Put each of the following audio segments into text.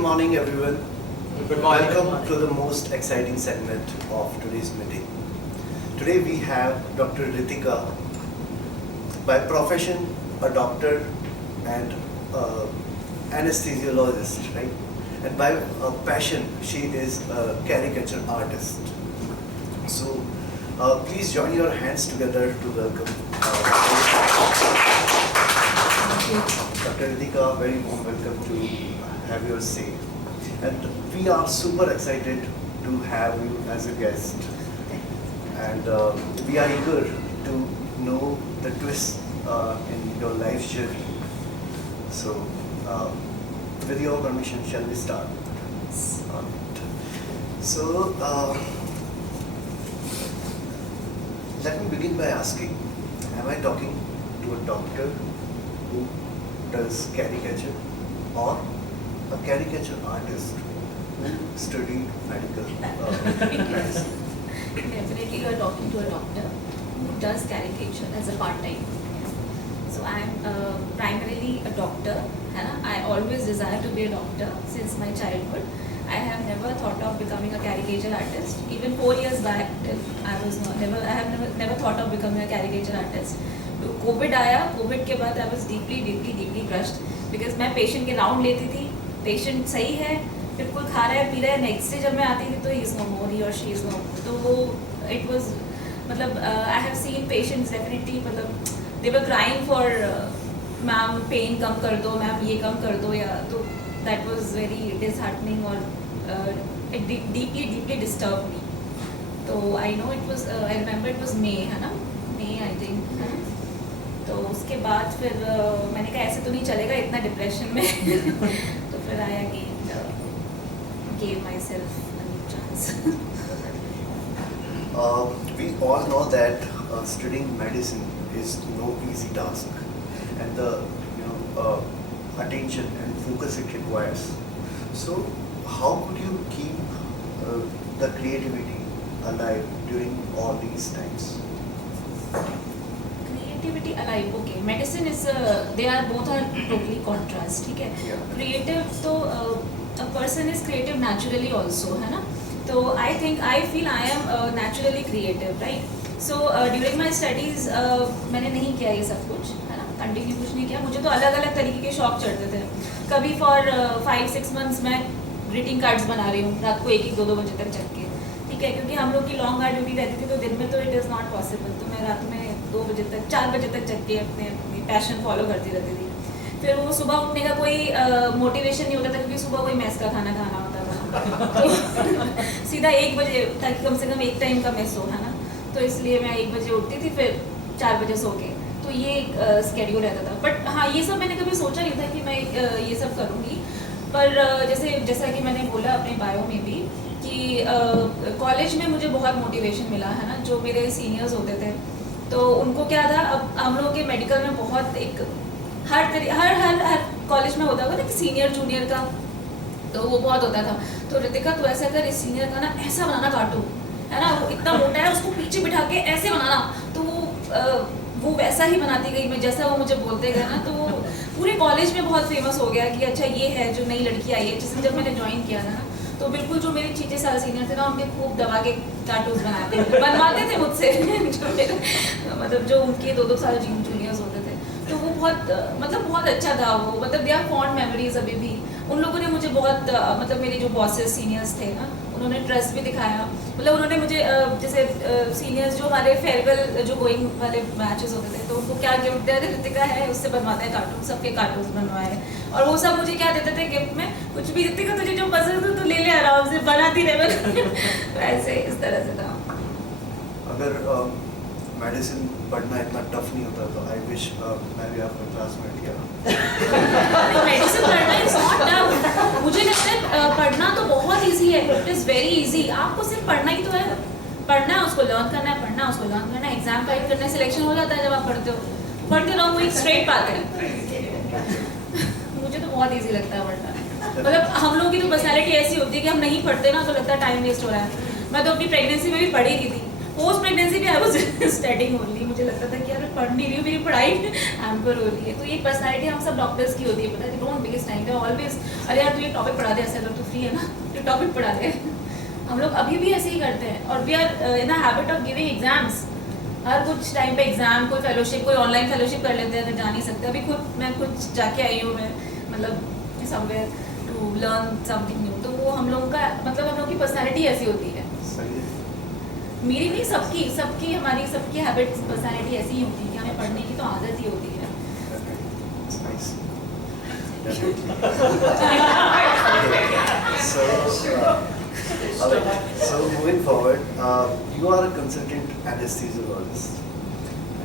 morning, everyone. Good morning. Welcome to the most exciting segment of today's meeting. Today we have Dr. Ritika, by profession a doctor and anesthesiologist, right? And by passion she is a caricature artist. So please join your hands together to welcome Dr. Ritika. Very warm welcome to have your say. And we are super excited to have you as a guest. And we are eager to know the twist in your life journey. So, with your permission, shall we start? Alright. So, let me begin by asking, am I talking to a doctor who does caricature or a caricature artist who studied medical medicine? Definitely you are talking to a doctor who does caricature as a part-time. So I am primarily a doctor. I always desire to be a doctor since my childhood. I have never thought of becoming a caricature artist. Even 4 years back, I have never thought of becoming a caricature artist. तो Covid आया, Covid के बाद I was deeply crushed because मैं patient के round लेती थी, patient सही है, बिल्कुल खा रहा है पी रहा है, नेक्स्ट डे जब मैं आती थी तो ही इज़ नो मोर, ही और शी इज़ नो मोर. तो वो इट वाज मतलब I have seen patients definitely मतलब they were crying for ma'am pain कम कर दो, मैम ये कम कर दो, या तो दैट वाज वेरी डिसहार्टनिंग और इट डीपली डिस्टर्ब मी. तो I know it was I remember it was May, है ना, मे आई थिंक. तो उसके बाद फिर मैंने कहा ऐसे तो नहीं चलेगा इतना डिप्रेशन में. तो फिर I again gave myself a new chance. We all know that studying medicine is no easy task, and the attention and focus it requires. So, how could you keep the creativity alive during all these times? Creativity alive, okay. Medicine is they are both are totally contrast, ठीक है. Yeah. Creative तो a person is creative naturally also, है ना. तो I feel I am naturally creative, right? So during my studies मैंने नहीं किया ये सब कुछ, है ना, कंटिन्यू कुछ नहीं किया. मुझे तो अलग अलग तरीके के शौक चढ़ते थे. कभी फॉर 5-6 months मैं ग्रीटिंग कार्ड्स बना रही हूँ रात को 1-2 बजे तक जग के, ठीक है, क्योंकि हम लोग की लॉन्ग आवर ड्यूटी रहती थी तो दिन में तो इट इज़ नॉट पॉसिबल. तो मैं रात में 2 बजे तक 4 बजे तक जग के अपनी पैशन फॉलो करती रहती थी. फिर वो सुबह उठने का कोई मोटिवेशन नहीं होता था क्योंकि सुबह कोई मैस का खाना खाना होता था. तो सीधा 1 बजे, ताकि कम से कम एक टाइम का मैस हो, है ना. तो इसलिए मैं 1 बजे उठती थी, फिर 4 बजे सो के. तो ये एक स्केड्यूल रहता था. बट हाँ, ये सब मैंने कभी सोचा नहीं था कि मैं ये सब करूँगी. पर जैसा कि मैंने बोला अपने बायो में भी कि कॉलेज में मुझे बहुत मोटिवेशन मिला, है ना. जो मेरे सीनियर्स होते थे तो उनको क्या था, अब हम लोग के मेडिकल में बहुत एक हर कॉलेज में होता होगा ना कि सीनियर जूनियर का, तो वो बहुत होता था. तो रितिका तू ऐसा कर, इस सीनियर का ना ऐसा बनाना कार्टून, है ना, वो इतना मोटा है उसको पीछे बिठा के ऐसे बनाना. तो वो वैसा ही बनाती गई मैं, जैसा वो मुझे बोलते गए ना. तो वो पूरे कॉलेज में बहुत फेमस हो गया कि अच्छा ये है जो नई लड़की आई है. जिसने जब मैंने ज्वाइन किया था ना, तो बिल्कुल जो मेरे 6 साल सीनियर थे ना, उनके खूब दबा के कार्टून्स बनवाते थे मुझसे. मतलब जो उनके 2-2 साल जूनियर्स होते थे, तो वो बहुत अच्छा था. वो मतलब दे आर फॉन्ड मेमोरीज अभी भी. उन लोगों ने मुझे बहुत मतलब मेरे जो बॉसेस सीनियर्स थे ना, उन्होंने ट्रस्ट भी दिखाया. मतलब उन्होंने मुझे जैसे सीनियर्स जो हमारे फेयरवेल जो गोइंग वाले मैचेस होते थे, तो उनको क्या गिफ्ट दे रहे, रितिका है उससे बनवाते हैं कार्टून, सबके कार्टून बनवाए. और वो सब मुझे क्या देते थे गिफ्ट में, कुछ भी, रितिका तुझे जो पसंद हो तो ले ले, आराम से बनाती रहे. तो ऐसे इस तरह से था. अगर मेडिसिन पढ़ना इतना टफ नहीं होता तो आई विश मैं भी आपका क्लासमेट किया. मेडिसिन पढ़ना इज नॉट टफ. मुझे लगता है पढ़ना तो बहुत इजी है. It is very easy. आपको सिर्फ पढ़ना ही तो है. पढ़ना है, उसको लर्न करना है, पढ़ना है, उसको लर्न करना है, एग्जाम फाइट करना है, सिलेक्शन हो जाता है जब आप पढ़ते हो. पढ़ते रहो, वो एक स्ट्रेट पाथ है. मुझे तो बहुत इजी लगता है पढ़ना. मतलब हम लोगों की तो पर्सनैलिटी ऐसी होती है कि हम नहीं पढ़ते ना तो लगता है टाइम वेस्ट हो रहा है. मैं तो अपनी प्रेगनेंसी में भी पढ़ी रही थी. पोस्ट प्रेगनेंसी भी आई वाज स्टडिंग ओनली, मुझे लगता था कि यार मैं पढ़ नहीं रही हूँ, मेरी पढ़ाई हैम्पर हो रही है। तो ये पर्सनालिटी हम सब डॉक्टर्स की होती है, पता है, don't waste time, they always अरे यार तू ये टॉपिक पढ़ा दे, ऐसे अगर तू फ्री है ना तो टॉपिक पढ़ा दे। हम लोग अभी भी ऐसे ही करते हैं, और we are in the habit of giving exams, हर कुछ टाइम पे एग्जाम, कोई फेलोशिप, कोई ऑनलाइन फेलोशिप कर लेते हैं अगर जा नहीं सकते। अभी खुद मैं कुछ जाके आई हूँ, मैं मतलब somewhere to learn something new. तो वो हम लोगों का मतलब हम लोग की पर्सनालिटी ऐसी होती है, सही है। मेरी नहीं, सबकी सबकी हमारी सबकी हैबिट पर्सनालिटी ऐसी ही होती है कि हमें पढ़ने की तो आदत ही होती है। It's nice. So, alright. So moving forward, you are a consultant anesthesiologist,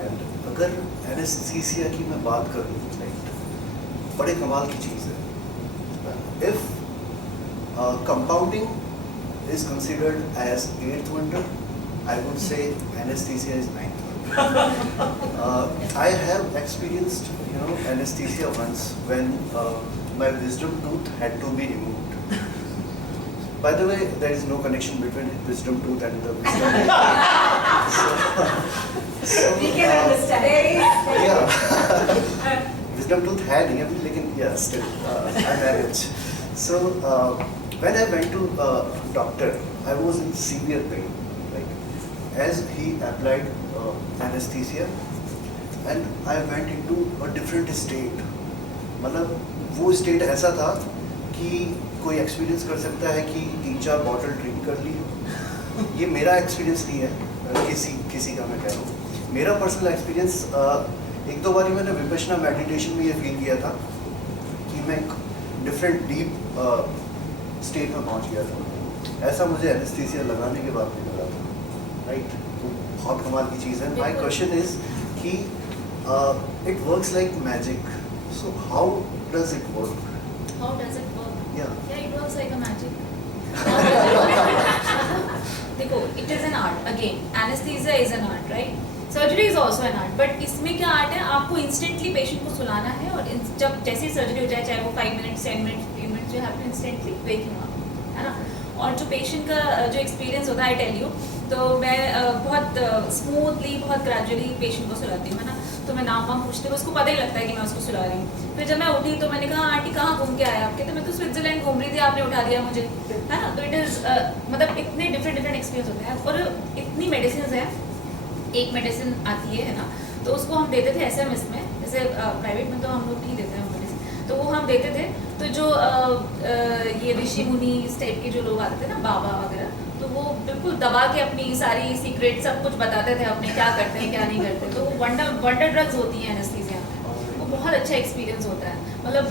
and अगर anesthesia की मैं बात करूँ, right, बड़े कमाल की चीज़ है। If compounding is considered as 8th wonder, I would say anesthesia is 9th wonder. I have experienced, anesthesia once when my wisdom tooth had to be removed. By the way, there is no connection between wisdom tooth and the wisdom so, We can understand. yeah. Wisdom tooth है नहीं अभी, लेकिन yeah, still I manage. So when I went to doctor, I was in severe pain. Like as he applied anesthesia, and I went into a different state. मतलब वो state ऐसा था कि कोई एक्सपीरियंस कर सकता है कि 3-4 बॉटल ड्रिंक कर ली। ये मेरा एक्सपीरियंस नहीं है, किसी का मैं कह रहा हूँ। मेरा पर्सनल एक्सपीरियंस, 1-2 बार मैंने विपश्यना मेडिटेशन में ये फील किया था कि मैं एक डिफरेंट डीप स्टेट में पहुंच गया था। ऐसा मुझे एनेस्थीसिया लगाने के बाद भी लगा था, राइट। तो बहुत कमाल की चीज़ है। माय क्वेश्चन इज कि it works like magic, so how does it work? How does it work? Yeah. Yeah, it works like a magic. देखो, it is an art. Again, anesthesia is an art, right? Surgery is also an art. But इसमें क्या art है? आपको instantly patient को सुलाना है, और जब जैसी सर्जरी हो जाए, चाहे वो 5 minutes, 10 minutes, 3 minutes, you have to instantly wake him up, है ना? और जो पेशेंट का जो एक्सपीरियंस होता है, आई टेल यू, तो मैं बहुत स्मूथली, बहुत ग्रेजुअली पेशेंट को सुलाती हूँ, है ना? तो मैं नाम वाम पूछती हूँ, उसको पता ही लगता है कि मैं उसको सुला रही हूँ। फिर जब मैं उठी तो मैंने कहा, आंटी कहाँ घूम के आए आपके? तो मैं तो स्विट्जरलैंड घूम रही थी, आपने उठा दिया मुझे, है ना? तो इट इज़ मतलब इतने डिफरेंट एक्सपीरियंस होते हैं, और इतनी मेडिसिन है। एक मेडिसिन आती है ना, तो उसको हम देते थे SMS में, जैसे प्राइवेट में तो हम लोग नहीं देते हैं मेडिसिन, तो वो हम देते थे। तो जो ये ऋषि मुनि इस टाइप के जो लोग आते थे ना, बाबा वगैरह, तो वो बिल्कुल दबा के अपनी सारी सीक्रेट सब कुछ बताते थे अपने, क्या करते हैं क्या नहीं करते। तो वो वंडर ड्रग्स होती हैं एनेस्थीसिया में, वो बहुत अच्छा एक्सपीरियंस होता है। मतलब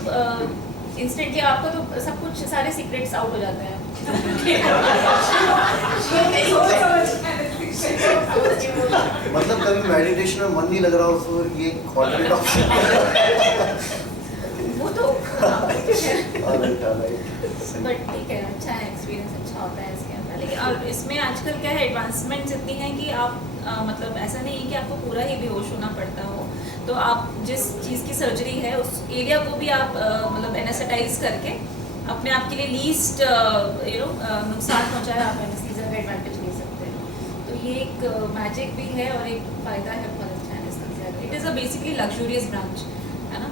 इंस्टेंटली आपका तो सब कुछ, सारे सीक्रेट्स आउट हो जाते हैं। मतलब कभी मेडिटेशन में मन नहीं लग रहा हो तो ये ऑल्टरनेट ऑप्शन वो तो बट ठीक है, अच्छा है, एक्सपीरियंस अच्छा होता है इसके अंदर। लेकिन और इसमें आजकल क्या है, एडवांसमेंट्स इतनी हैं कि आप मतलब ऐसा नहीं है कि आपको पूरा ही बेहोश होना पड़ता हो। तो आप जिस चीज़ की सर्जरी है उस एरिया को भी आप मतलब एनेस्थेटाइज करके अपने आप के लिए लीस्ट नुकसान पहुँचाए आप एनेस्थीसिया का एडवांटेज ले सकते हैं। तो ये एक मैजिक भी है और एक फ़ायदा है बहुत अच्छा anaesthesia. It is a basically luxurious branch, है ना?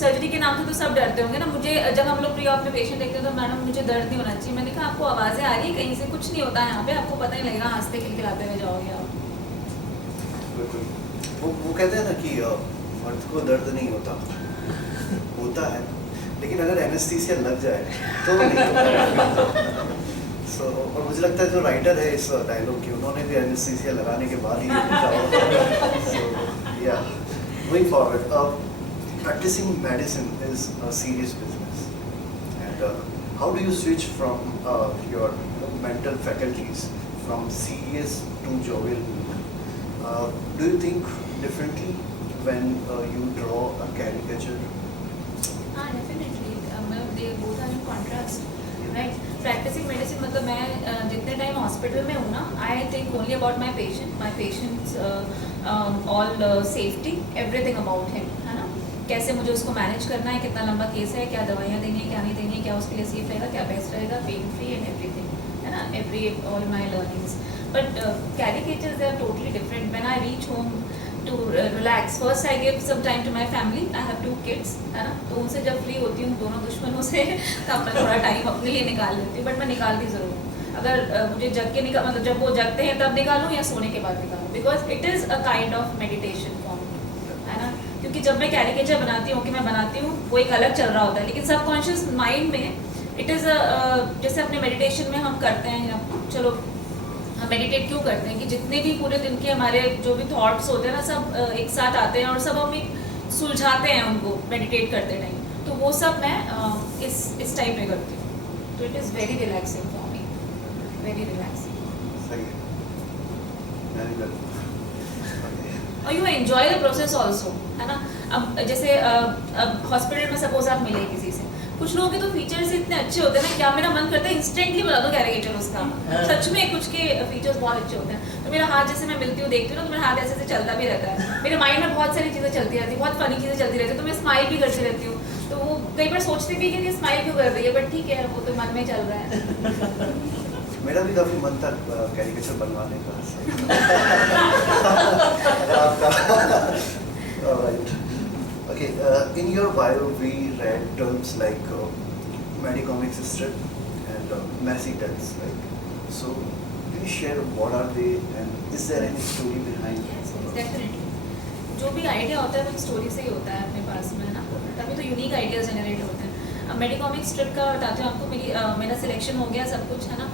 सर्जरी के नाम से तो सब डरते होंगे ना। मुझे जब हम लोग प्री ऑप में पेशेंट देखते हैं तो मैडम मुझे दर्द नहीं होना चाहिए, मैंने कहा आपको आवाज़ें आ रही है कहीं से? कुछ नहीं होता है यहाँ पे, आपको पता ही लगेगा, हंसते खिलखिलाते हुए जाओगे आप। बिल्कुल। वो कहते हैं ना कि मर्द को दर्द नहीं होता, होता है, लेकिन अगर एनेस्थीसिया लग जाए तो नहीं होता। So, और मुझे लगता है जो राइटर है इस डायलॉग की, उन्होंने भी एनेस्थीसिया लगाने के बाद ही लिखा होगा। So, yeah, going forward, practicing medicine is a serious business, and how do you switch from your mental faculties from serious to jovial mood? Do you think differently when you draw a caricature? हाँ, definitely, they both are in contrast, right? Practicing medicine मतलब मैं जितने time hospital में हूँ ना, I think only about my patient's all safety, everything about him, है ना? कैसे मुझे उसको मैनेज करना है, कितना लंबा केस है, क्या दवाइयाँ देनी है, क्या नहीं देनी है, क्या उसके लिए सेफ रहेगा, क्या बेस्ट रहेगा, पेन फ्री एंड एवरीथिंग, है ना? every all my learnings. But caricatures, they are totally different. When I reach home to relax, first I give some time to my family. I have 2 kids, है ना, तो उनसे जब free होती हूँ दोनों दुश्मनों से तब मैं थोड़ा टाइम अपने लिए निकाल लेती हूँ. बट मैं निकालती ज़रूर हूँ. अगर मुझे जग के निकाल मतलब जब वो जगते हैं तब निकालूँ या सोने के बाद निकालूँ, because it is a kind of meditation for me, है ना. क्योंकि जब मैं कैरिकेचर बनाती हूँ कि मैं बनाती हूँ वो एक अलग चल रहा होता है, लेकिन सबकॉन्शियस माइंड में इट इज़ जैसे अपने मेडिटेशन में हम करते हैं, चलो हम मेडिटेट क्यों करते हैं कि जितने भी पूरे दिन के हमारे जो भी थॉट्स होते हैं ना सब एक साथ आते हैं और सब हम एक सुलझाते हैं उनको मेडिटेट करते टाइम. तो वो सब मैं इस टाइप में करती हूँ. तो it is very relaxing for me, very relaxing. सही है. Very well. Okay. और you enjoy the process also, है ना. अब जैसे अब हॉस्पिटल में सपोज आप मिले किसी से, कुछ लोगों के तो फीचर्स इतने अच्छे होते हैं ना, क्या मेरा मन करता है इंस्टेंटली बना दो कैरिकेचर उसका. सच में कुछ के फीचर्स बहुत अच्छे होते हैं. तो मेरा हाथ जैसे मैं मिलती हूँ देखती हूँ ना, तो मेरा हाथ ऐसे ऐसे चलता भी रहता है. मेरे माइंड में बहुत सारी चीज़ें चलती रहती है, बहुत फनी चीज़ें चलती रहती है, तो मैं स्माइल भी करती रहती हूँ. तो वो कई बार सोचती भी कि ये स्माइल क्यों कर रही है, बट ठीक है वो तो मन में चल रहा है. मेरा भी काफी मन था कैरिकेचर बनवाने का. Alright. Okay. In your bio, we read terms like Medicomics strip and messy text. Like, so can you share what are they and is there any story behind? Yes, definitely. जो भी idea होता है वो एक story से ही होता है अपने पास में, ना. तभी तो यूनिक आइडियाज जनरेट होते हैं. अब मेडिकॉमिक्स स्ट्रिप का बताती हूँ आपको. मेरा सिलेक्शन हो गया सब कुछ, है ना.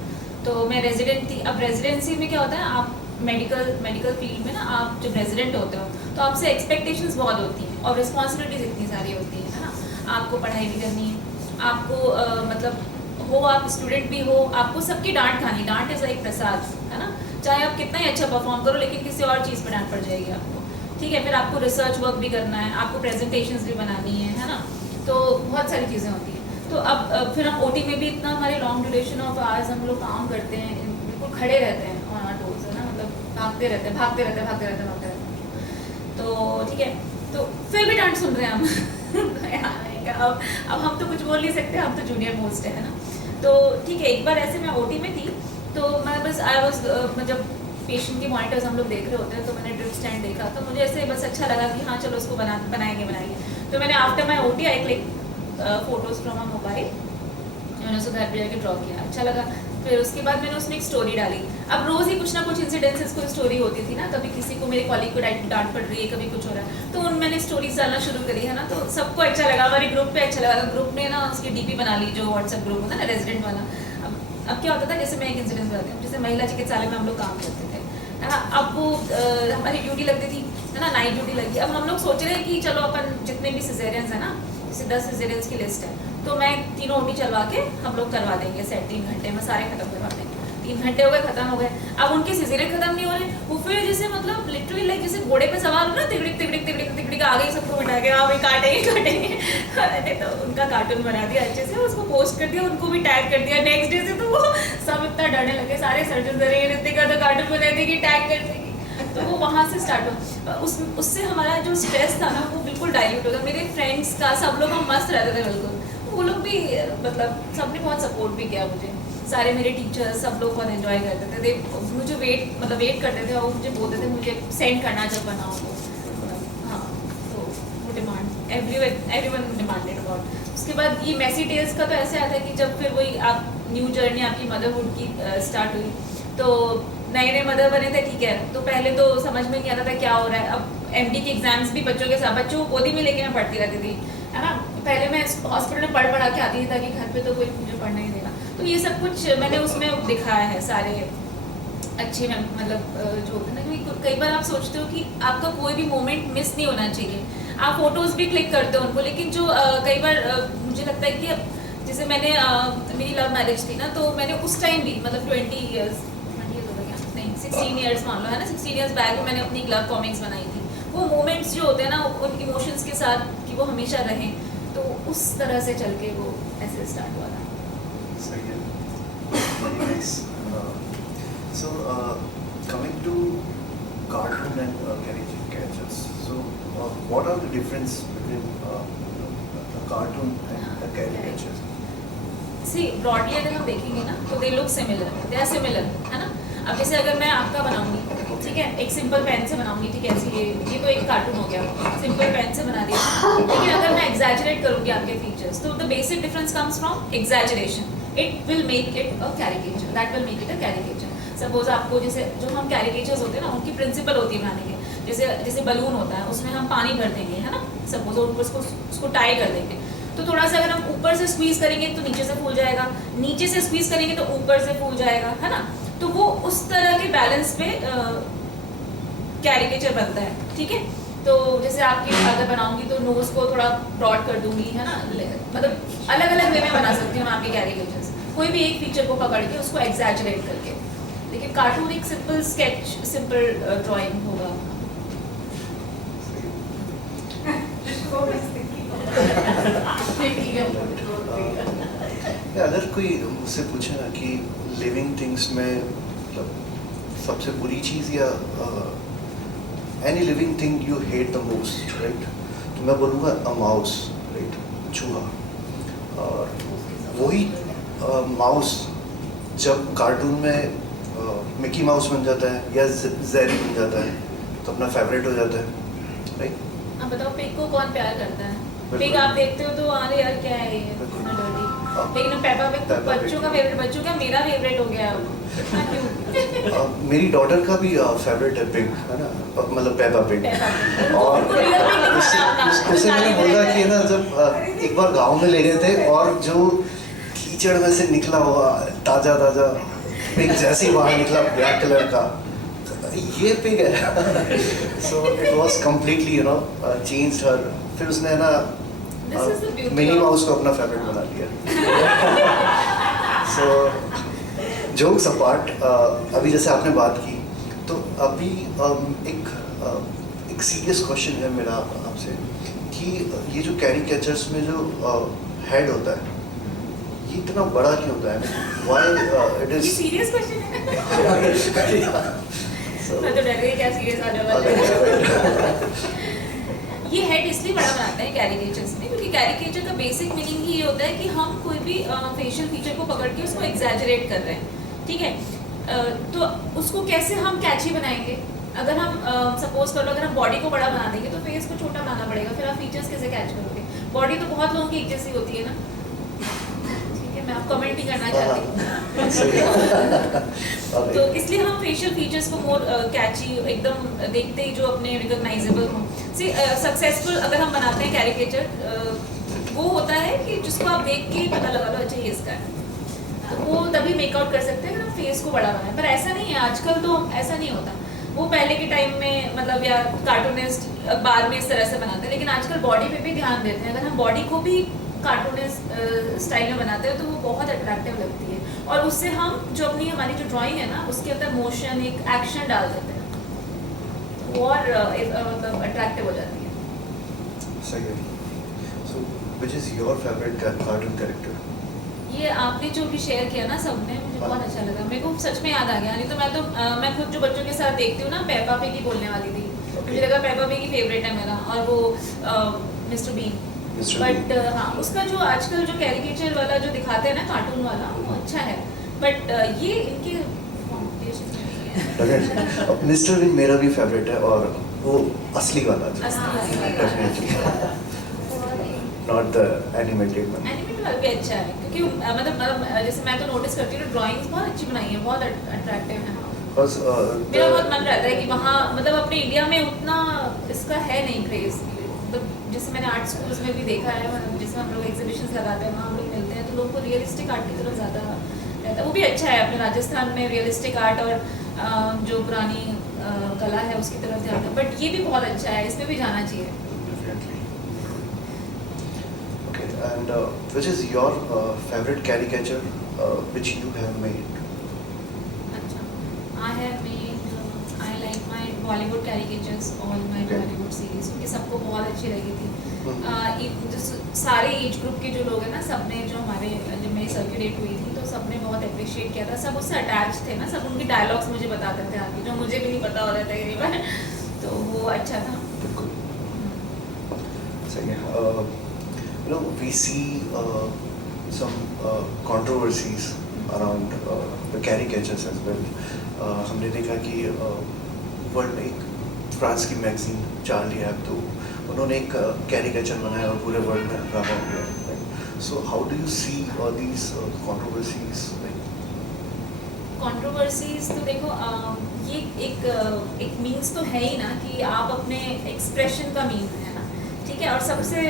तो मैं रेजिडेंट थी. अब रेजिडेंसी में क्या होता है, आप मेडिकल फील्ड में ना आप जब रेजिडेंट होते हो तो आपसे एक्सपेक्टेशंस बहुत होती हैं और रिस्पॉन्सिबिलिटीज इतनी सारी होती हैं, है ना. आपको पढ़ाई भी करनी है, आपको मतलब हो आप स्टूडेंट भी हो, आपको सबकी डांट खानी. डांट इज़ लाइक प्रसाद, है ना. चाहे आप कितना ही अच्छा परफॉर्म करो लेकिन किसी और चीज़ पर डांट पड़ जाएगी आपको. ठीक है. फिर आपको रिसर्च वर्क भी करना है, आपको प्रेजेंटेशंस भी बनानी है ना. तो बहुत सारी चीज़ें होती हैं. तो अब फिर हम ओटी में भी इतना हमारे लॉन्ग ड्यूरेशन ऑफ आवर्स हम लोग काम करते हैं, बिल्कुल खड़े रहते हैं ऑन आवर टोज, है ना. मतलब भागते रहते हैं. तो ठीक है. तो फिर भी डांट सुन रहे हैं हम. अब हम तो कुछ बोल नहीं सकते, हम तो जूनियर मोस्ट है ना. तो ठीक है. एक बार ऐसे मैं ओटी में थी तो मैं बस जब पेशेंट के मॉनिटर्स हम लोग देख रहे होते हैं तो मैंने ड्रिप स्टैंड देखा तो मुझे ऐसे बस अच्छा लगा कि हाँ चलो उसको बनाएंगे. तो मैंने after my OT I click photos from a mobile, मैंने उसको घर पे जाके ड्रॉ किया. अच्छा लगा. फिर उसके बाद मैंने उसमें एक स्टोरी डाली. अब रोज़ ही कुछ ना कुछ इंसिडेंसेस कोई स्टोरी होती थी ना. कभी किसी को मेरे कॉलीग को डांट पड़ रही है, कभी कुछ हो रहा है, तो मैंने स्टोरीज डालना शुरू करी, है ना. तो सबको अच्छा लगा, हमारे ग्रुप पे अच्छा लगा. ग्रुप ने ना उसकी डीपी बना ली, जो व्हाट्सएप ग्रुप होता है ना रेजिडेंट वाला. अब क्या होता था, जैसे मैं एक इंसिडेंस बताती हूँ. जैसे महिला चिकित्सालय में हम लोग काम करते थे, है ना. अब वो हमारी ड्यूटी लगती थी, है ना, नाइट ड्यूटी लगी. अब हम लोग सोच रहे हैं कि चलो अपन जितने भी सिजेरियंस है ना, जैसे 10 सिजेरियंस की लिस्ट है, तो मैं 3 ओटी चलवा के हम लोग करवा देंगे सेट. 3 घंटे में सारे खत्म करवा देंगे. 3 घंटे हो गए, खत्म हो गए. अब उनके सिजेरियन खत्म नहीं हो रहे, वो फिर जैसे मतलब लिटरली लाइक जैसे घोड़े पे सवार हो ना, तिगड़िक आ गई, सबको बिठा के हाँ भाई काटेंगे. मैंने तो उनका कार्टून बना दिया अच्छे से, उसको पोस्ट कर दिया, उनको भी टैग कर दिया. नेक्स्ट डे से तो वो सब इतना डरने लगे, सारे सर्जन डरे, ऋतिका तो कार्टून बना देगी, टैग कर देगी. तो वो वहाँ से स्टार्ट हो. उससे हमारा जो स्ट्रेस था ना वो बिल्कुल डाइल्यूट हो गया. मेरे फ्रेंड्स का सब लोग हम मस्त रहते थे बिल्कुल. वो लोग भी मतलब सबने बहुत सपोर्ट भी किया मुझे. सारे मेरे टीचर्स सब लोग बहुत एंजॉय करते थे. मुझे वेट करते थे और मुझे बोलते थे मुझे सेंड करना जब बनाओ तो. हाँ. तो वो डिमांड एवरीवन डिमांडेड अबाउट. उसके बाद ये मैसी टेल्स का तो ऐसे आता है कि जब फिर वही आप न्यू जर्नी आपकी मदरहुड की स्टार्ट हुई, तो नए मदर बने थे. ठीक है. तो पहले तो समझ में नहीं आता था क्या हो रहा है. अब एमडी के एग्जाम्स भी बच्चों के साथ, बच्चों को गोदी में लेके मैं पढ़ती रहती थी, है ना. पहले मैं हॉस्पिटल में पढ़ा के आती थी ताकि घर पे तो कोई मुझे पढ़ना ही देगा. तो ये सब कुछ मैंने उसमें दिखाया है सारे अच्छे मतलब जो होते हैं ना. क्योंकि कई बार आप सोचते हो कि आपका कोई भी मोमेंट मिस नहीं होना चाहिए. आप फोटोज़ भी क्लिक करते हो उनको, लेकिन जो कई बार मुझे लगता है कि जैसे मैंने मेरी लव मैरिज थी ना, तो मैंने उस टाइम भी मतलब 20 ईयर्स हो गया, नहीं 16 ईयर्स मान लो, है ना. 16 ईयर्स बैक में मैंने अपनी लव कॉमिक्स बनाई थी. वो मोमेंट्स जो होते हैं ना उन इमोशंस के साथ कि वो हमेशा रहें, तो उस तरह से चल के वो ऐसे स्टार्ट हुआ था. सही है. Very nice. So coming to cartoon and caricatures. So what are the difference between a cartoon and a caricature? See broadly अगर हम देखेंगे ना तो they look similar, they are similar, है ना। अब जैसे अगर मैं आपका बनाऊंगी, ठीक है, एक सिंपल पेन से बनाऊंगी, ठीक है, ऐसे ये तो एक कार्टून हो गया, सिंपल पेन से बना दिया, लेकिन अगर मैं एग्जैजरेट करूंगी आपके फीचर्स, तो the basic difference comes from exaggeration, it will make it a caricature, that will make it a caricature. Suppose आपको जैसे जो हम कैरिकेचर्स होते हैं ना, उनकी प्रिंसिपल होती है बनाने के, जैसे बलून होता है, उसमें हम पानी भर देंगे, है ना, सपोज ऊपर उसको टाई कर देंगे, तो थोड़ा सा अगर हम ऊपर से स्क्वीज करेंगे तो नीचे से फूल जाएगा, नीचे से स्क्वीज करेंगे तो ऊपर से फूल जाएगा, है ना। तो वो उस तरह के बैलेंस पे कैरिकेचर बनता है, ठीक है। तो जैसे आपकी अगर बनाऊंगी तो नोज को थोड़ा ब्रॉड कर दूंगी, है ना, मतलब अलग अलग वे में बना सकती हूँ आपके कैरिकेचर्स, कोई भी एक फीचर को पकड़ के उसको एग्जैजरेट करके। लेकिन कार्टून एक सिंपल स्केच, सिंपल ड्राइंग होगा। अगर कोई मुझसे पूछे ना कि लिविंग थिंग्स में मतलब सबसे बुरी चीज़ या any living thing you hate the most, right, तो मैं बोलूँगा अ माउस, राइट, चूहा। और वही माउस जब कार्टून में मिकी माउस बन जाता है या जेरी बन जाता है तो अपना फेवरेट हो जाता है, राइट। अब बताओ पिग को कौन प्यार करता है? पिग बिल्कुल। आप देखते हो तो अरे यार क्या है ये, इतना डर्टी। लेकिन पेपा पिग तो पेपा पिग। बच्चों का फेवरेट, बच्चों का मेरा फेवरेट हो गया अब। इतना क्यूट। मेरी डॉटर का भी फेवरेट है पिग, है ना, मतलब पेपा पिग। Peppa pig. और उनको real पिग नहीं उससे पता अपना। उससे मैंने नानी बोला में कि ना जब एक बार गांव में ले गए थे और जो कीचड़ में से निकला हुआ ताजा ताजा पिग जैसे ही बाहर निकला ब्लैक कलर का, ये पिग है। So it was completely you know changed हर। फिर उसने ना This is the beauty mini of- mouse को अपना फेवरेट बना लिया। सो जोक्स अपार्ट, अभी जैसे आपने बात की तो अभी एक सीरियस क्वेश्चन है मेरा आपसे कि ये जो कैरिकेचर्स में जो हेड होता है ये इतना बड़ा क्यों होता है? व्हाई इट ये इज सीरियस क्वेश्चन है। मैं तो डर गई क्या सीरियस आने वाला है। ये हेड इसलिए बड़ा बनाते हैं कैरिकेचर्स में क्योंकि कैरिकेचर का बेसिक मीनिंग ही ये होता है कि हम कोई भी फेशियल फीचर को पकड़ के उसको एग्जैजरेट कर रहे हैं, ठीक है। तो उसको कैसे हम कैची बनाएंगे? अगर हम सपोज कर लो अगर हम बॉडी को बड़ा बना देंगे तो फेस को छोटा बनाना पड़ेगा, फिर आप फीचर्स कैसे कैच करोगे? बॉडी तो बहुत लोगों की एक जैसी होती है ना, ठीक है, मैं आप कमेंट नहीं करना चाहती। तो इसलिए हम फेशियल फीचर्स को मोर कैची एकदम देखते ही जो अपने रिकॉग्नाइजेबल हो। सी सक्सेसफुल अगर हम बनाते हैं कैरिकेचर वो होता है कि जिसको आप देख के ही पता लगा लो अच्छा ये इसका है, तो वो तभी मेकआउट कर सकते हैं अगर हम फेस को बड़ा बनाए। पर ऐसा नहीं है, आजकल तो ऐसा नहीं होता। वो पहले के टाइम में मतलब या कार्टूनिस्ट अखबार में इस तरह से बनाते हैं, लेकिन आजकल बॉडी पे भी ध्यान देते हैं। अगर हम बॉडी को भी कार्टूनिस्ट स्टाइल में बनाते हैं तो वो बहुत अट्रैक्टिव लगती है और उससे हम जो अपनी हमारी जो ड्राइंग है ना उसके अंदर मोशन एक एक्शन डाल देते हैं, वो और मतलब अट्रैक्टिव हो जाती है। सही है। So which is your favourite cartoon character? ये आपने जो भी शेयर किया ना सबने, मुझे बहुत अच्छा लगा। मेरे को सच में याद आ गया, नहीं तो मैं खुद जो बच्चों के साथ देखती हूँ ना पेपा पिग ही बोलने वाली थी। मुझे लगा पेपा पिग ही फेवरेट है मेरा, और वो मिस्टर बीन। बट हाँ, उसका जो आजकल जो कैरिकेचर वाला जो दिखाते हैं ना कार्टून वाला वो अच्छा है, बट ये इनके मिस्टर बीन मेरा भी फेवरेट है और वो असली वाला जो definitely not the animated one. Animated वाला भी अच्छा है क्योंकि मतलब जैसे मैं तो नोटिस करती हूँ ड्राइंग्स बहुत अच्छी बनाई है, बहुत अट्रैक्टिव है। बस मेरा बहुत मन रहता है कि वहाँ मतलब अपने इंडिया में उतना इसका है नहीं क्रेज, मतलब जैसे मैंने आर्ट स्कूल्स में भी देखा है, मतलब जैसे हम लोग एग्जीबिशंस लगाते हैं वहाँ हम लोग मिलते हैं तो लोग को रियलिस्टिक आर्ट की तरफ ज़्यादा रहता है। वो भी अच्छा है, अपने राजस्थान में रियलिस्टिक आर्ट और जो पुरानी कला है उसकी तरफ ध्यान है, बट ये भी बहुत अच्छा है, इसमें भी जाना चाहिए। Okay, and which is your favorite caricature which you have made? I have made, I like my Bollywood caricatures, all my Okay. Bollywood series, क्योंकि सबको बहुत अच्छी लगी थी। हम्म। सारे एज ग्रुप के जो लोग हैं ना, सबने जो हमारे जब मेरी सर्कुलेट हुई थी तो सबने बहुत अप्रिशिएट किया था, सब उससे अटैच थे ना, सब उनकी डायलॉग्स मुझे बताते थे आगे जो मुझे भी नहीं पता होता था कई बार, तो वो अच्छा था। बिल्कुल सही है। You know, we see some controversies around the caricatures as well. हमने देखा कि वर्ल्ड में एक फ्रांस की मैगजीन चार्ली हेब्दो, उन्होंने एक कैरिकेचर बनाया और पूरे वर्ल्ड में ड्रामा हो गया. So how do you see all these controversies? Controversies तो देखो ये एक मीन्स तो है ही ना कि आप अपने एक्सप्रेशन का मीन है ना, ठीक है. और सबसे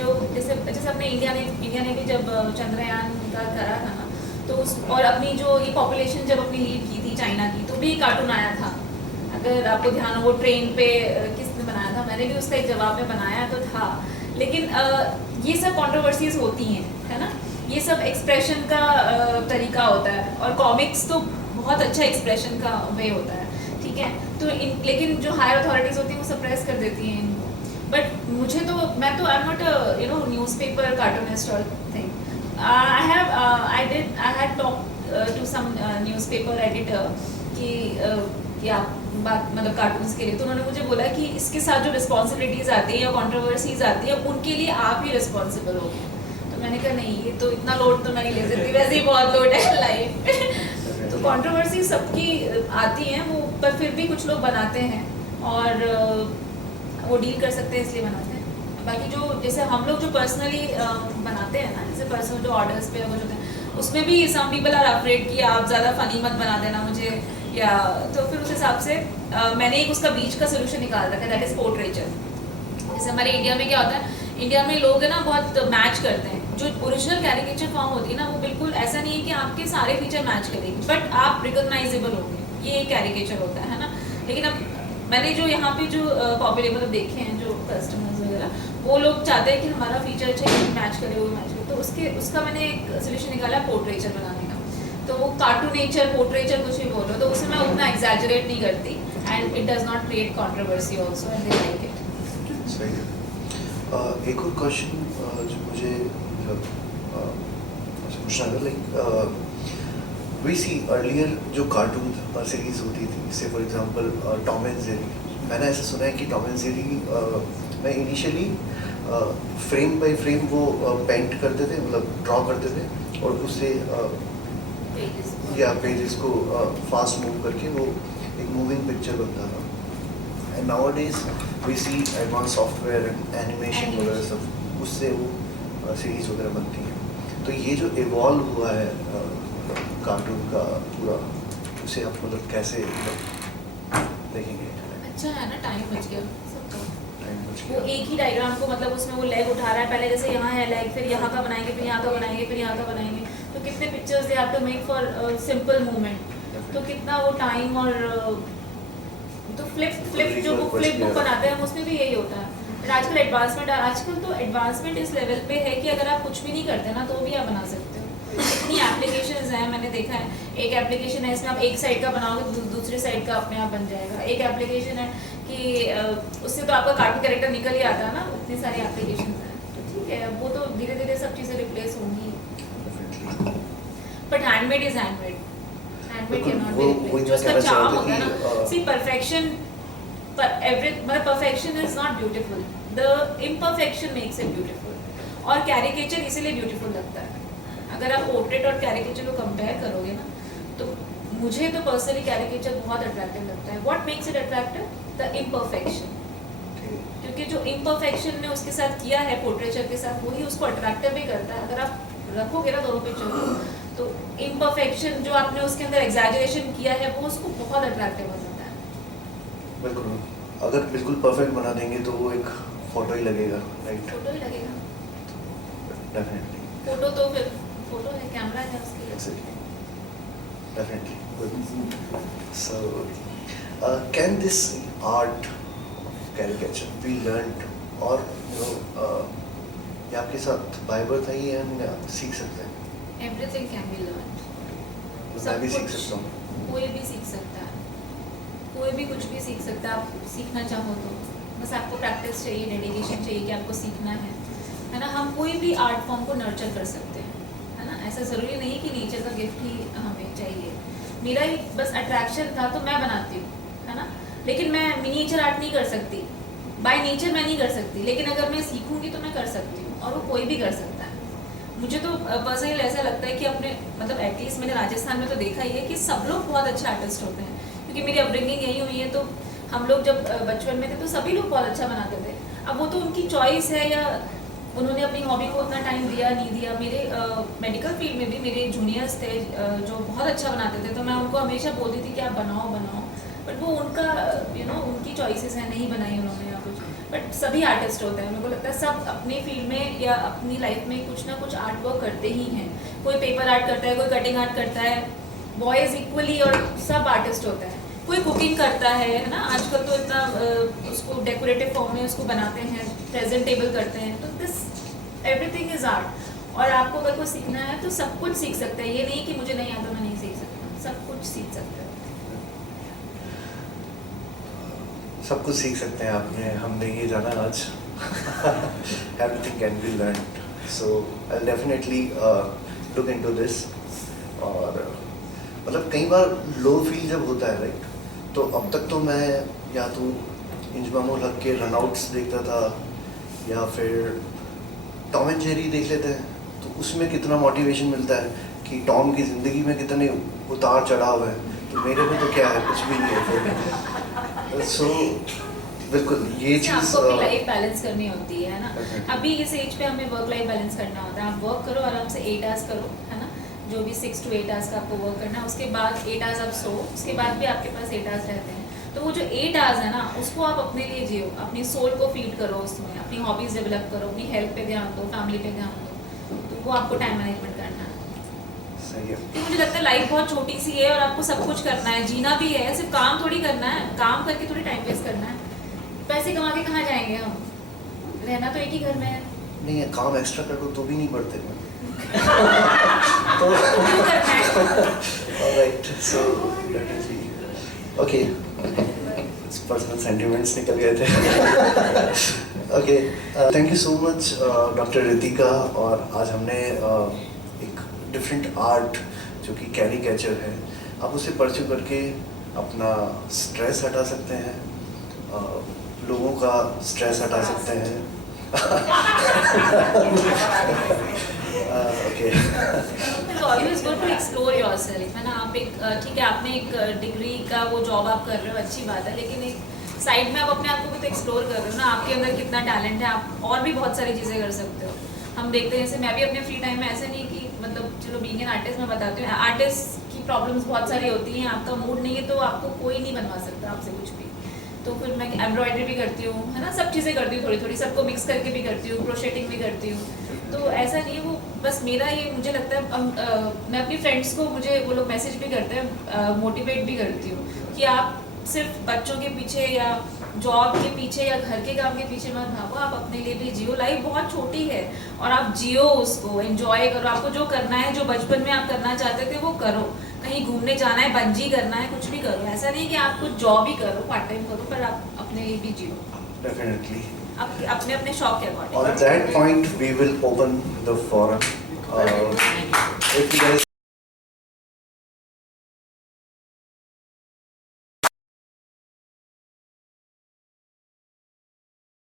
जो जैसे जैसे अपने इंडिया ने भी जब चंद्रयान का करा था ना, तो उस और अपनी जो ये पॉपुलेशन जब अपनी लीड की थी चाइना की, तो भी कार्टून आया था. अगर आपको ध्यान हो वो ट्रेन पे किसने बनाया था, मैंने भी उसका एक जवाब में बनाया तो था. लेकिन ये सब कंट्रोवर्सीज होती हैं, है ना. ये सब एक्सप्रेशन का तरीका होता है, और कॉमिक्स तो बहुत अच्छा एक्सप्रेशन का वे होता है, ठीक है. तो लेकिन जो हायर अथॉरिटीज़ होती हैं वो सप्रेस कर देती हैं इनको. बट मुझे तो मैं तो I am not newspaper cartoonist और thing. I had talk to some newspaper editor कि आप बात मतलब कार्टून्स के लिए, तो उन्होंने मुझे बोला कि इसके साथ जो रिस्पॉन्सिबिलिटीज़ आती है या कंट्रोवर्सीज आती है उनके लिए आप ही रिस्पॉन्सिबल हो. तो मैंने कहा नहीं, ये तो इतना लोड तो मैं नहीं ले सकती, वैसे ही बहुत लोड है लाइफ. तो कंट्रोवर्सी सबकी आती हैं वो, पर फिर भी कुछ लोग बनाते हैं और वो डील कर सकते हैं इसलिए बनाते हैं. बाकी जो जैसे हम लोग जो पर्सनली बनाते हैं ना, जैसे पर्सनल जो ऑर्डर्स पे कुछ होते हैं, उसमें भी सम पीपल आर अफ्रेड कि आप ज़्यादा फनी मत बना देना मुझे, या तो फिर उस हिसाब से मैंने एक उसका बीच का सोल्यूशन निकाल रखा है, दैट इज़ पोर्ट्रेचर. जैसे हमारे इंडिया में क्या होता है, इंडिया में लोग है ना बहुत मैच करते हैं. जो ओरिजिनल कैरिकेचर फॉर्म होती है ना, वो बिल्कुल ऐसा नहीं है कि आपके सारे फीचर मैच करेगी, बट आप रिकॉग्नाइजेबल होंगे, ये एक कैरिकेचर होता है ना. लेकिन अब मैंने जो यहाँ पे जो पॉपुलर मतलब देखे हैं जो कस्टमर्स वगैरह, वो लोग चाहते हैं कि हमारा फीचर अच्छा मैच करे, वो मैच करे. तो उसका मैंने एक सोल्यूशन निकाला पोर्ट्रेचर बनाने का. तो वो कार्टूनेचर पोर्ट्रेचर कुछ भी बोलो, तो उसमें मैं उतना एग्जैजरेट नहीं करती, and it does not create controversy also, and they like it. सही है. एक और क्वेश्चन जो मुझे पूछना था, लाइक वी सी अर्लियर जो कार्टून सीरीज होती थी, जैसे for example Tom and Jerry. मैंने ऐसा सुना है कि टॉम एंड जेरी में इनिशियली फ्रेम बाय फ्रेम वो पेंट करते थे, मतलब ड्रॉ करते थे, और उससे या पेजेस को फास्ट मूव करके वो एक मूविंग पिक्चर बनता था. And nowadays we see advance software and animation वगैरह सब, उससे वो सीरीज वगैरह बनती हैं. तो ये जो इवॉल्व हुआ है कार्टून का पूरा, उसे आप मतलब कैसे देखेंगे? अच्छा है ना, टाइम बच गया सबका. टाइम बच वो गया. एक ही डायग्राम को मतलब उसमें वो लेग उठा रहा है, पहले जैसे यहाँ है लेग, फिर यहाँ का बनाएंगे, फिर यहाँ का बनाएंगे, फिर यहाँ का बनाएंगे. तो कितने pictures they have to make for simple movement. तो कितना वो टाइम, और तो फ्लिप जो बुक फ्लिप बुक बनाते हैं उसमें भी यही होता है. आजकल तो एडवांसमेंट इस लेवल पे है कि अगर आप कुछ भी नहीं करते ना, तो भी आप बना सकते हो. इतनी एप्लीकेशंस हैं, मैंने देखा है. एक एप्लीकेशन है इसमें आप एक साइड का बनाओगे, दूसरी साइड का अपने आप बन जाएगा. एक एप्लीकेशन है कि उससे तो आपका कार्टून कैरेक्टर निकल ही आता है ना. इतनी सारी एप्लीकेशन हैं, तो ठीक है, वो तो धीरे धीरे सब चीज़ें रिप्लेस होंगी. But handmade is handmade. Handmade can not be replaced. जो उसका चार्म होता है ना, सी परफेक्शन, मतलब perfection is not beautiful, the imperfection makes it beautiful. और कैरिकेचर इसीलिए ब्यूटीफुल लगता है. अगर आप पोर्ट्रेट और कैरिकेचर को कंपेयर करोगे ना, तो मुझे तो पर्सनली कैरिकेचर बहुत अट्रैक्टिव लगता है. What makes it attractive? The imperfection. क्योंकि जो इम्परफेक्शन ने उसके साथ किया है पोर्ट्रेचर के साथ, वही उसको अट्रैक्टिव भी करता है. अगर आप रखोगे ना दोनों पिक्चर को, तो इम्परफेक्शन जो आपने उसके अंदर एग्जैजरेशन किया है, वो उसको बहुत अट्रैक्टिव बनाता है. बिल्कुल. अगर बिल्कुल परफेक्ट बना देंगे तो वो एक फोटो ही लगेगा, राइट? फोटो ही लगेगा. डेफिनेटली. फोटो तो फिर फोटो है, कैमरा है उसके लिए. Exactly. Definitely. Good. So, can this art of caricature be learned, or ये आपके साथ बाय बर्थ है या सीख सकते हैं? Everything can be learn. मैं भी सीख सकता हूँ. कोई भी सीख सकता है, कोई भी कुछ भी सीख सकता है. आप सीखना चाहो तो बस आपको प्रैक्टिस चाहिए, डेडिकेशन चाहिए कि आपको सीखना है ना. हम कोई भी आर्ट फॉर्म को नर्चर कर सकते हैं, है ना. ऐसा ज़रूरी नहीं कि नेचर का गिफ्ट ही हमें चाहिए. मेरा ही बस अट्रैक्शन था तो मैं बनाती हूँ, है ना. लेकिन मैं मिनिएचर आर्ट नहीं कर सकती, बाय नेचर मैं नहीं कर सकती. लेकिन अगर मैं सीखूंगी तो मैं कर सकती हूँ, और वो कोई भी कर सकता है. मुझे तो पर्सनली ऐसा लगता है कि अपने मतलब एटलीस्ट मैंने राजस्थान में तो देखा ही है कि सब लोग बहुत अच्छे आर्टिस्ट होते हैं, क्योंकि मेरी अपब्रिंगिंग यही हुई है। तो हम लोग जब बचपन में थे तो सभी लोग बहुत अच्छा बनाते थे। अब वो तो उनकी चॉइस है, या उन्होंने अपनी हॉबी को उतना टाइम दिया नहीं दिया। मेरे मेडिकल फील्ड में भी मेरे जूनियर्स थे जो बहुत अच्छा बनाते थे, तो मैं उनको हमेशा बोलती थी कि आप बनाओ बनाओ, बट वो उनका उनकी चॉइसेस हैं, नहीं बनाई उन्होंने या कुछ। बट सभी आर्टिस्ट होते हैं, मेरे को लगता है सब अपनी फील्ड में या अपनी लाइफ में कुछ ना कुछ आर्ट वर्क करते ही हैं। कोई पेपर आर्ट करता है, कोई कटिंग आर्ट करता है, बॉयज़ इक्वली, और सब आर्टिस्ट होते हैं। कोई कुकिंग करता है ना, आजकल तो इतना उसको डेकोरेटिव फॉर्म में उसको बनाते हैं, प्रेजेंटेबल करते हैं। तो दिस एवरीथिंग इज आर्ट। और आपको अगर कुछ सीखना है तो सब कुछ सीख सकते हैं। ये नहीं कि मुझे नहीं आता मैं नहीं सीख सकता, सब कुछ सीख सकते हैं। सब कुछ सीख सकते हैं आपने, हमने ये जाना आज। Everything can be learned, so I definitely look into this. और मतलब कई बार लो फील जब होता है, राइट, तो अब तक तो मैं या तो इंजमामुल हक के रनआउट्स देखता था, या फिर टॉम एंड जेरी देख लेते हैं, तो उसमें कितना मोटिवेशन मिलता है कि टॉम की ज़िंदगी में कितने उतार चढ़ाव है, तो मेरे में तो क्या है, कुछ भी नहीं है फिर। सो बिल्कुल ये चीज़ आपको अपनी लाइफ बैलेंस करनी होती है ना। अभी इस एज पे हमें वर्क लाइफ बैलेंस करना होता है। आप वर्क करो आराम से 8 आवर्स करो, है ना, जो भी 6 to 8 आवर्स का आपको वर्क करना है। उसके बाद 8 आवर्स आप सो, उसके बाद भी आपके पास 8 आवर्स रहते हैं। तो वो जो 8 आवर्स है ना, उसको आप अपने लिए जियो, अपनी सोल को फीड करो उसमें, अपनी हॉबीज़ डेवलप करो, अपनी हेल्थ पे ध्यान दो, फैमिली पे ध्यान दो। तो वो आपको टाइम मैनेजमेंट करना है। सही है। तो मुझे लगता है लाइफ बहुत छोटी सी है और आपको सब कुछ करना है, जीना भी है, सिर्फ काम थोड़ी करना है। काम करके थोड़ी टाइम वेस्ट करना है। पैसे कमा के कहाँ जाएंगे हम, रहना तो एक ही घर में है। नहीं है, काम एक्स्ट्रा कर दो तो भी नहीं बढ़ते हैं। तो क्यों करना है? Alright, so definitely okay, personal sentiments निकल गए थे। Okay, thank you so much doctor Ritika. और आज हमने एक डिफरेंट आर्ट जो कि कैरिकेचर है, आप उसे परस्यू करके अपना स्ट्रेस हटा सकते हैं, लोगों का स्ट्रेस हटा सकते हैं। Okay, It's always good to explore yourself, है ना। आप एक ठीक है, आपने एक डिग्री का वो जॉब आप कर रहे हो, अच्छी बात है, लेकिन एक साइड में आप अपने आप को भी तो एक्सप्लोर कर रहे हो ना। आपके अंदर कितना टैलेंट है, आप और भी बहुत सारी चीज़ें कर सकते हो। हम देखते हैं, जैसे मैं भी अपने फ्री टाइम में, ऐसे नहीं कि मतलब चलो बीइंग एन आर्टिस्ट मैं बताती हूँ, आर्टिस्ट की प्रॉब्लम्स बहुत सारी होती हैं। आपका मूड नहीं है तो आपको कोई नहीं बनवा सकता आपसे कुछ भी। तो फिर मैं एम्ब्रॉयडरी भी करती हूँ, है ना, सब चीज़ें करती हूँ, थोड़ी थोड़ी सबको मिक्स करके भी करती हूँ, क्रोशेटिंग भी करती हूँ। तो ऐसा नहीं है, वो बस मेरा ये मुझे लगता है मैं अपनी फ्रेंड्स को, मुझे वो लोग मैसेज भी करते हैं, मोटिवेट भी करती हूँ कि आप सिर्फ बच्चों के पीछे या जॉब के पीछे या घर के काम के पीछे मत भागो, आप अपने लिए भी जियो। लाइफ बहुत छोटी है और आप जियो, उसको एंजॉय करो। आपको जो करना है, जो बचपन में आप करना चाहते थे वो करो। कहीं घूमने जाना है, बंजी करना है, कुछ भी करो। ऐसा नहीं कि आप कुछ जॉब ही करो, पार्ट टाइम करो, पर आप अपने लिए भी जियो, डेफिनेटली। आप अपने अपने शौक के according. On that point, we will open the forum. If you guys